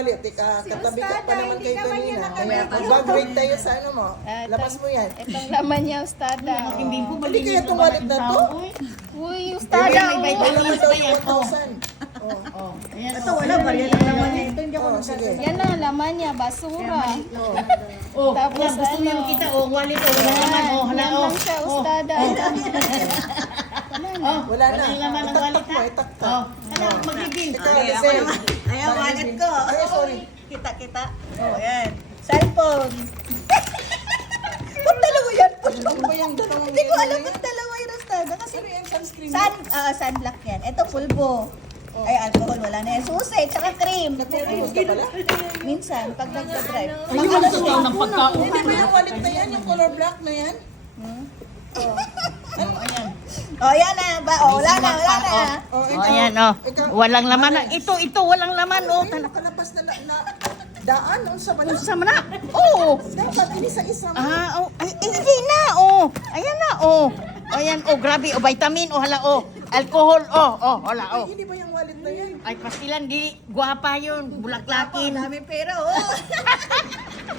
wallet. Ika, katabi ka pa naman hindi kay naman kanina. nakabili. mag-grade tayo sa ano mo. Ah, Labas mo yan. Itong laman niya, Ustada. Hindi po Hindi kaya itong wallet na to? Uy, Ustada. may oh. Wala daw Ayan, oh. 4,000. Oh. Oh, ayan, Ito oh. wala ba? Yan ang naman niya. Ito hindi ako Oh, sige. Yan ang laman niya, basura. Oh. Oh, Tapos gusto ano? niyo kita, oh, wallet, oh, wala naman, oh, hala, Yan oh. lang siya, Oh, Ustada. Oh, Wala na. Wala Itaktak wallet, mo, ha? itaktak. Oh, ano, mag-reveal. Ikaw, Lisel. naman. Ayan, wallet ko. Ay, sorry. Kita, kita. Oh, ayan. Cellphone. Ba't dalawa yan? Ano ba yung dalawang Hindi ko alam ba't dalawa yung Rastada. Kasi Ano yung sunscreen? sun, ah, sunblock yan. Ito, pulbo. Ay, alcohol, wala na yan. Susi, tsaka cream. Nagpo-post ka pala? Minsan, pag nagpa-drive. Ay, yung gusto niyo ng pagkaon. Hindi ba yung wallet na yan? Yung color black na yan? Oh, ayan. Oh, yan na. Ba? Oh, wala na, wala na. Oh, Oh, ayan, oh. Ikaw, Walang laman. na- Ito, ito, walang laman, oh. Ay, nakalabas na, na, na daan noon sa bala. Sa mana? Oh. Dapat ini sa isang Ah, oh. Ay, hindi na, oh. Ayan na, oh. Ayan, oh, grabe, oh, vitamin, oh, hala, oh. Alcohol, oh, oh, hala, oh. Hindi ba yung wallet na yan? Ay, pastilan, di, guwapa yun, bulaklakin. Dami pera, oh.